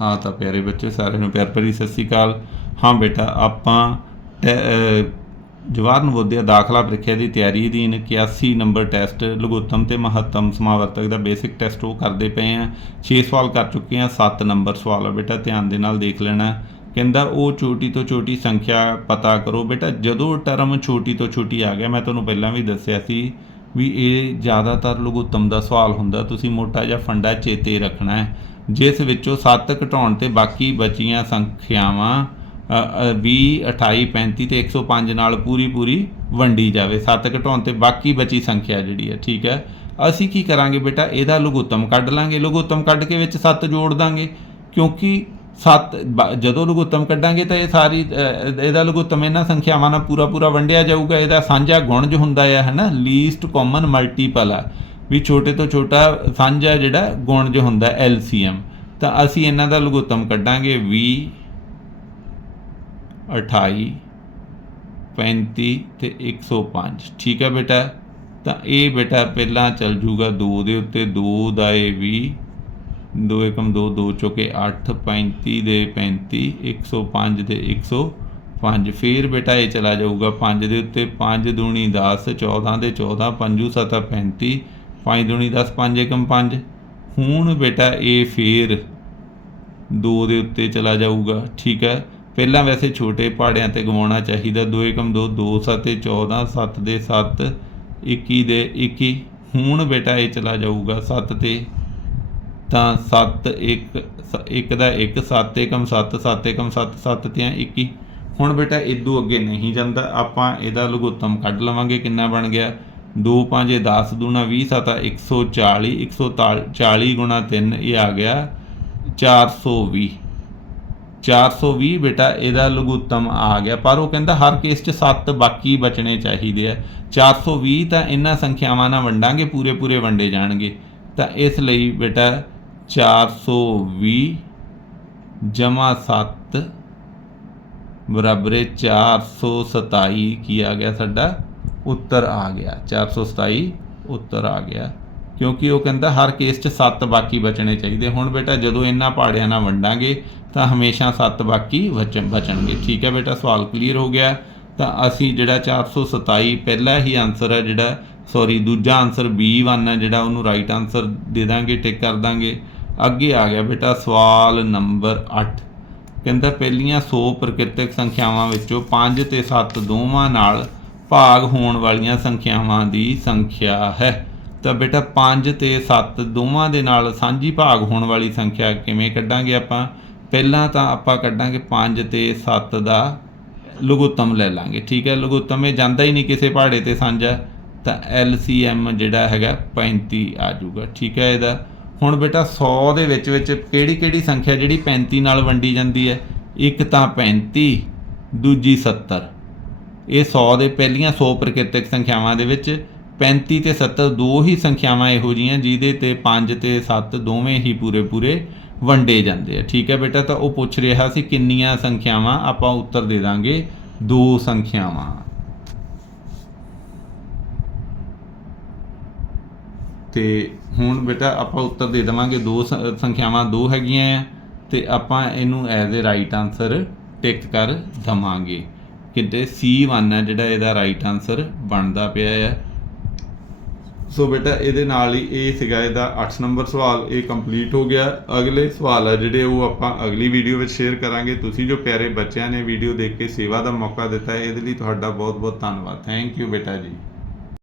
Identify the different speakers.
Speaker 1: ਹਾਂ ਤਾਂ ਪਿਆਰੇ ਬੱਚੇ, ਸਾਰਿਆਂ ਨੂੰ ਪਿਆਰ ਭਰੀ ਸਤਿ ਸ੍ਰੀ ਅਕਾਲ। ਹਾਂ ਬੇਟਾ, ਆਪਾਂ ਟੈ- ਜਵਾਹਰ ਨਵੋਦਿਆ ਦਾਖਲਾ ਪ੍ਰੀਖਿਆ ਦੀ ਤਿਆਰੀ ਅਧੀਨ 81 ਨੰਬਰ ਟੈਸਟ ਲਘੁੱਤਮ ਤੇ ਮਹੱਤਮ ਸਮਾਵਰਤਕ ਦਾ ਬੇਸਿਕ ਟੈਸਟ ਉਹ ਕਰਦੇ ਪਏ ਆ। 6 ਸਵਾਲ ਕਰ ਚੁੱਕੇ ਆ 7 ਨੰਬਰ ਸਵਾਲ ਆ ਬੇਟਾ, ਧਿਆਨ ਦੇ ਨਾਲ ਦੇਖ ਲੈਣਾ। ਕਹਿੰਦਾ ਉਹ ਛੋਟੀ ਤੋਂ ਛੋਟੀ ਸੰਖਿਆ ਪਤਾ ਕਰੋ ਬੇਟਾ, ਜਦੋਂ ਟਰਮ ਛੋਟੀ ਤੋਂ ਛੋਟੀ ਆ ਗਿਆ, ਮੈਂ ਤੁਹਾਨੂੰ ਪਹਿਲਾਂ ਵੀ ਦੱਸਿਆ ਸੀ ਵੀ ਇਹ ਜ਼ਿਆਦਾਤਰ ਲਘੁੱਤਮ ਦਾ ਸਵਾਲ ਹੁੰਦਾ ਤੁਸੀਂ ਮੋਟਾ ਜਿਹਾ ਫੰਡਾ ਚੇਤੇ ਰੱਖਣਾ ਹੈ। ਜਿਸ ਵਿੱਚੋਂ 7 ਘਟਾਉਣ ਤੇ ਬਾਕੀ ਬਚੀਆਂ ਸੰਖਿਆਵਾਂ ਅ, ਅ, 20 28 35 ਤੇ 105 ਨਾਲ ਪੂਰੀ ਪੂਰੀ ਵੰਡੀ ਜਾਵੇ। 7 ਘਟਾਉਣ ਤੇ ਬਾਕੀ ਬਚੀ ਸੰਖਿਆ ਜਿਹੜੀ ਹੈ ਠੀਕ ਹੈ? ਅਸੀਂ ਕੀ ਕਰਾਂਗੇ ਬੇਟਾ? ਇਹਦਾ ਲਘੁੱਤਮ ਕੱਢ ਲਾਂਗੇ। ਲਘੁੱਤਮ ਕੱਢ ਕੇ ਵਿੱਚ 7 ਜੋੜ ਦਾਂਗੇ। ਕਿਉਂਕਿ 7 ਜਦੋਂ ਲਘੁੱਤਮ ਕੱਢਾਂਗੇ ਤਾਂ ਇਹ ਸਾਰੀ ਇਹਦਾ ਲਘੁੱਤਮ ਇਹਨਾਂ ਸੰਖਿਆਵਾਂ ਨਾਲ ਪੂਰਾ ਪੂਰਾ ਵੰਡਿਆ ਜਾਊਗਾ, ਇਹਦਾ ਸਾਂਝਾ ਗੁਣਜ ਹੁੰਦਾ ਹੈ ਹਨਾ? ਲੀਸਟ ਕਾਮਨ ਮਲਟੀਪਲ ਆ। ਵੀ ਛੋਟੇ ਤੋਂ ਛੋਟਾ ਸਾਂਝਾ ਜਿਹੜਾ ਗੁਣਜ ਹੁੰਦਾ ਐਲਸੀਐਮ ਤਾਂ ਅਸੀਂ ਇਹਨਾਂ ਦਾ ਲਘੁੱਤਮ ਕੱਢਾਂਗੇ 20 28 35 ਤੇ 105 ਠੀਕ ਹੈ ਬੇਟਾ? ਤਾਂ ਇਹ ਬੇਟਾ ਪਹਿਲਾਂ ਚੱਲ ਜੂਗਾ 2 ਦੇ ਉੱਤੇ 2 ਦਾ ਇਹ 20 2 ਏਕਮ 2 2 ਚੁਕੇ 8 35 ਦੇ 35 105 ਦੇ 105 ਫਿਰ ਬੇਟਾ ਇਹ ਚਲਾ ਜਾਊਗਾ 5 ਦੇ ਉੱਤੇ। 5 ਦੂਣੀ 10 14 ਦੇ 14 ਪੰਜੂ 7 35 5 ਦੂਣੀ 10 5 ਏਕਮ 5 ਹੁਣ ਬੇਟਾ ਇਹ ਫਿਰ 2 ਦੇ ਉੱਤੇ ਚਲਾ ਜਾਊਗਾ, ਠੀਕ ਹੈ? ਪਹਿਲਾਂ ਵੈਸੇ ਛੋਟੇ ਪਹਾੜਿਆਂ ਤੇ ਗਵਾਉਣਾ ਚਾਹੀਦਾ। 2 ਏਕਮ 2 2 7 14 7 ਦੇ 7 21 ਦੇ 21 ਹੁਣ ਬੇਟਾ ਇਹ ਚਲਾ ਜਾਊਗਾ 7 ਤੇ ਤਾਂ 7 1 1 ਦਾ 1 7 ਏਕਮ 7 7 ਏਕਮ 7 7 ਤੇ 21 ਹੁਣ ਬੇਟਾ ਇਦੋਂ ਅੱਗੇ ਨਹੀਂ ਜਾਂਦਾ। ਆਪਾਂ ਇਹਦਾ ਲਘੁੱਤਮ ਕੱਢ ਲਵਾਂਗੇ। ਕਿੰਨਾ ਬਣ ਗਿਆ? 2 5 10 ਦੂਣਾ 20 7 140 140 ਗੁਣਾ 3 ਇਹ ਆ ਗਿਆ 420 420 ਬੇਟਾ ਇਹਦਾ ਲਘੁੱਤਮ ਆ ਗਿਆ। ਪਰ ਉਹ ਕਹਿੰਦਾ ਹਰ ਕੇਸ 'ਚ 7 ਬਾਕੀ ਬਚਣੇ ਚਾਹੀਦੇ ਆ। 420 ਤਾਂ ਇਹਨਾਂ ਸੰਖਿਆਵਾਂ ਨਾਲ ਵੰਡਾਂਗੇ ਪੂਰੇ ਪੂਰੇ ਵੰਡੇ ਜਾਣਗੇ। ਤਾਂ ਇਸ ਲਈ ਬੇਟਾ 420 ਜਮਾ 7 ਬਰਾਬਰ ਹੈ 427 ਕੀ ਆ ਗਿਆ ਸਾਡਾ? ਉੱਤਰ ਆ ਗਿਆ। 427 ਉੱਤਰ ਆ ਗਿਆ। ਕਿਉਂਕਿ ਉਹ ਕਹਿੰਦਾ ਹਰ ਕੇਸ 'ਚ 7 ਬਾਕੀ ਬਚਣੇ ਚਾਹੀਦੇ। ਹੁਣ ਬੇਟਾ ਜਦੋਂ ਇਹਨਾਂ ਪਹਾੜਿਆਂ ਨਾਲ ਵੰਡਾਂਗੇ ਤਾਂ ਹਮੇਸ਼ਾ 7 ਬਾਕੀ ਬਚ, ਬਚਣਗੇ। ਠੀਕ ਹੈ ਬੇਟਾ, ਸਵਾਲ ਕਲੀਅਰ ਹੋ ਗਿਆ। ਤਾਂ ਅਸੀਂ ਜਿਹੜਾ 427 ਪਹਿਲਾ ਹੀ ਆਨਸਰ ਹੈ ਜਿਹੜਾ ਸੌਰੀ ਦੂਜਾ ਆਨਸਰ B1 ਹੈ ਜਿਹੜਾ, ਉਹਨੂੰ ਰਾਈਟ ਆਨਸਰ ਦੇ ਦਾਂਗੇ ਟਿਕ ਕਰ ਦਾਂਗੇ। ਅੱਗੇ ਆ ਗਿਆ ਬੇਟਾ ਸਵਾਲ ਨੰਬਰ 8 ਕਹਿੰਦਾ ਪਹਿਲੀਆਂ 100 ਪ੍ਰਕਿਰਤਕ ਸੰਖਿਆਵਾਂ ਵਿੱਚੋਂ 5 ਤੇ 7 ਦੋਵਾਂ ਨਾਲ ਭਾਗ ਹੋਣ ਵਾਲੀਆਂ ਸੰਖਿਆਵਾਂ ਦੀ ਸੰਖਿਆ ਹੈ। ਤਾਂ ਬੇਟਾ 5 ਤੇ 7 ਦੋਵਾਂ ਦੇ ਨਾਲ ਸਾਂਝੀ ਭਾਗ ਹੋਣ ਵਾਲੀ ਸੰਖਿਆ ਕਿਵੇਂ ਕੱਢਾਂਗੇ ਆਪਾਂ? ਪਹਿਲਾਂ ਤਾਂ ਆਪਾਂ ਕੱਢਾਂਗੇ 5 ਤੇ 7 ਦਾ ਲਘੁੱਤਮ ਲੈ ਲਾਂਗੇ। ਠੀਕ ਹੈ, ਲਘੁੱਤਮ ਇਹ ਜਾਂਦਾ ਹੀ ਨਹੀਂ ਕਿਸੇ ਪਹਾੜੇ ਤੇ ਸਾਂਝਾ। ਤਾਂ LCM ਜਿਹੜਾ ਹੈਗਾ 35 ਆ ਜਾਊਗਾ। ਠੀਕ ਹੈ ਇਹਦਾ। ਹੁਣ ਬੇਟਾ 100 ਦੇ ਵਿੱਚ ਵਿੱਚ ਕਿਹੜੀ ਕਿਹੜੀ ਸੰਖਿਆ ਜਿਹੜੀ 35 ਨਾਲ ਵੰਡੀ ਜਾਂਦੀ ਹੈ? ਇੱਕ ਤਾਂ 35 ਦੂਜੀ 70 ਇਹ 100 ਦੇ ਪਹਿਲੀਆਂ 100 ਪ੍ਰਕਿਰਤਕ ਸੰਖਿਆਵਾਂ ਦੇ ਵਿੱਚ 35 ਤੇ 70 ਦੋ ਹੀ ਸੰਖਿਆਵਾਂ ਇਹੋ ਜੀਆਂ ਜਿਹਦੇ ਤੇ 5 ਤੇ 7 ਦੋਵੇਂ ਹੀ ਪੂਰੇ ਪੂਰੇ ਵੰਡੇ ਜਾਂਦੇ ਆ। ਠੀਕ ਹੈ ਬੇਟਾ, ਤਾਂ ਉਹ ਪੁੱਛ ਰਿਹਾ ਸੀ ਕਿੰਨੀਆਂ ਸੰਖਿਆਵਾਂ ਆਪਾਂ ਉੱਤਰ ਦੇ ਦਾਂਗੇ। ਦੋ ਸੰਖਿਆਵਾਂ। ਤੇ ਹੁਣ ਬੇਟਾ ਆਪਾਂ ਉੱਤਰ ਦੇ ਦੇਵਾਂਗੇ, ਦੋ ਸ- ਸੰਖਿਆਵਾਂ ਦੋ ਹੈਗੀਆਂ ਆ, ਤੇ ਆਪਾਂ ਇਹਨੂੰ as a right answer tick ਕਰ ਦਵਾਂਗੇ। ਕਿਤੇ C1 ਹੈ ਜਿਹੜਾ ਇਹਦਾ ਰਾਈਟ ਆਨਸਰ ਬਣਦਾ ਪਿਆ ਹੈ ਸੋ ਬੇਟਾ ਇਹਦੇ ਨਾਲ ਹੀ ਇਹ ਸੀਗਾ ਇਹਦਾ 8 ਨੰਬਰ ਸਵਾਲ, ਇਹ ਕੰਪਲੀਟ ਹੋ ਗਿਆ। ਅਗਲੇ ਸਵਾਲ ਆ ਜਿਹੜੇ ਉਹ ਆਪਾਂ ਅਗਲੀ ਵੀਡੀਓ ਵਿੱਚ ਸ਼ੇਅਰ ਕਰਾਂਗੇ। ਤੁਸੀਂ ਜੋ ਪਿਆਰੇ ਬੱਚਿਆਂ ਨੇ ਵੀਡੀਓ ਦੇਖ ਕੇ ਸੇਵਾ ਦਾ ਮੌਕਾ ਦਿੱਤਾ, ਇਹਦੇ ਲਈ ਤੁਹਾਡਾ ਬਹੁਤ ਬਹੁਤ ਧੰਨਵਾਦ। ਥੈਂਕ ਯੂ ਬੇਟਾ ਜੀ।